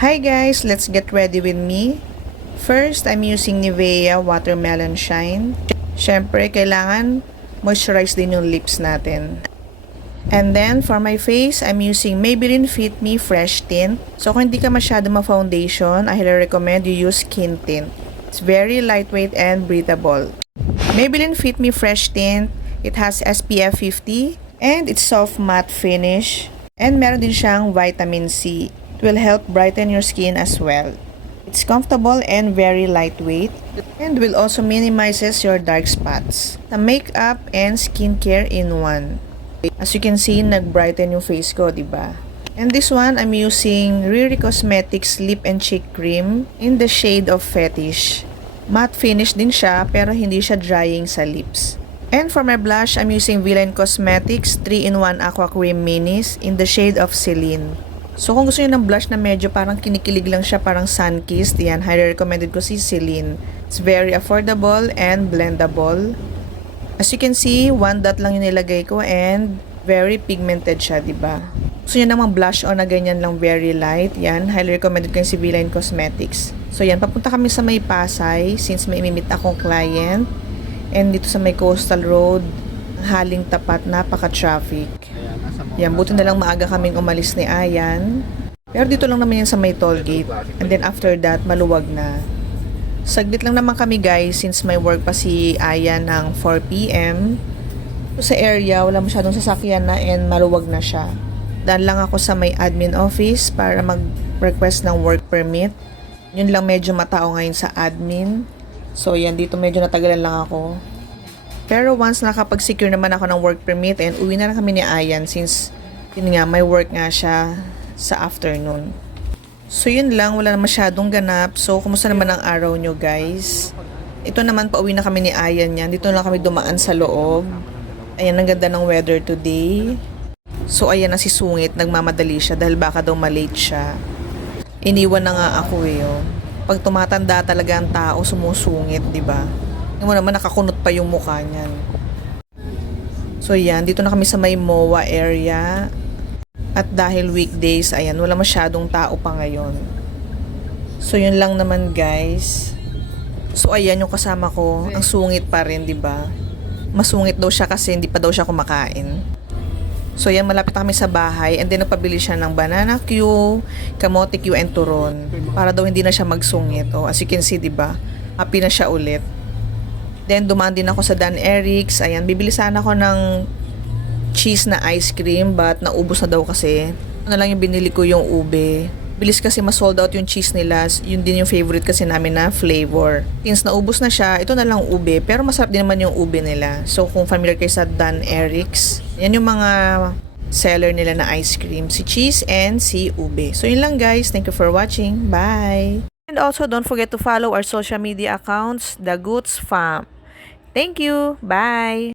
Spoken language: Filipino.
Hi guys, let's get ready with me. First, I'm using Nivea Watermelon Shine. Syempre, kailangan moisturize din yung lips natin. And then, for my face, I'm using Maybelline Fit Me Fresh Tint. So, kung hindi ka masyado ma-foundation, I highly recommend you use Skin Tint. It's very lightweight and breathable. Maybelline Fit Me Fresh Tint, it has SPF 50 and it's soft matte finish. And meron din siyang vitamin C. It will help brighten your skin as well. It's comfortable and very lightweight and will also minimizes your dark spots. The makeup and skincare in one. As you can see, nag-brighten yung face ko, diba? And this one, I'm using Riri Cosmetics Lip and Cheek Cream in the shade of Fetish. Matte finish din siya pero hindi siya drying sa lips. And for my blush, I'm using Villain Cosmetics 3-in-1 Aqua Cream Minis in the shade of Celine. So kung gusto niyo ng blush na medyo parang kinikilig lang siya, parang sun-kissed, yan, highly recommended ko si Celine. It's very affordable and blendable. As you can see, 1 dot lang yung nilagay ko and very pigmented siya, diba? Gusto niyo namang blush on na ganyan lang, very light, yan, highly recommended ko yung si Villain Cosmetics. So yan, papunta kami sa may Pasay since may imimit akong client. And dito sa may Coastal Road, haling tapat, napaka-traffic. Yan, buti na lang maaga kaming umalis ni Ayan. Pero dito lang naman yan sa may toll gate. And then after that, maluwag na. Saglit lang naman kami guys, since may work pa si Ayan ng 4 PM. So, sa area, wala masyadong sasakyan na and maluwag na siya. Daan lang ako sa may admin office para mag-request ng work permit. Yun lang medyo matao ngayon sa admin. So, yan, dito medyo natagalan lang ako. Pero once nakapag-secure naman ako ng work permit and uwi na lang kami ni Ayan since yun nga, may work nga siya sa afternoon. So yun lang, wala na masyadong ganap. So kumusta naman ang araw nyo guys? Ito naman, pauwi na kami ni Ayan yan. Dito lang kami dumaan sa loob. Ayan, ang ganda ng weather today. So ayan na si Sungit, nagmamadali siya dahil baka daw malate siya. Iniwan na nga ako oh. Pag tumatanda talaga ang tao, sumusungit, diba? Yung naman nakakunot pa yung mukha niyan. So yan, dito na kami sa may MOA area. At dahil weekdays, ayan, wala masyadong tao pa ngayon. So yun lang naman guys. So ayan yung kasama ko, ang sungit pa rin, 'di ba? Masungit daw siya kasi hindi pa daw siya kumakain. So yan, malapit na kami sa bahay and then nagpabili siya ng banana Q, kamote Q and turon para daw hindi na siya magsungit. Oh, as you can see, 'di ba? Happy na siya ulit. Then, dumaan din ako sa Dan Eric's. Ayan, bibili sana ako ng cheese na ice cream but naubos na daw kasi. Ano lang yung binili ko yung ube. Bilis kasi ma-sold out yung cheese nila. Yun din yung favorite kasi namin na flavor. Since naubos na siya, ito na lang ube. Pero masarap din naman yung ube nila. So, kung familiar kayo sa Dan Eric's, yan yung mga seller nila na ice cream. Si cheese and si ube. So, yun lang guys. Thank you for watching. Bye! And also, don't forget to follow our social media accounts, The Goods Fam. Thank you. Bye.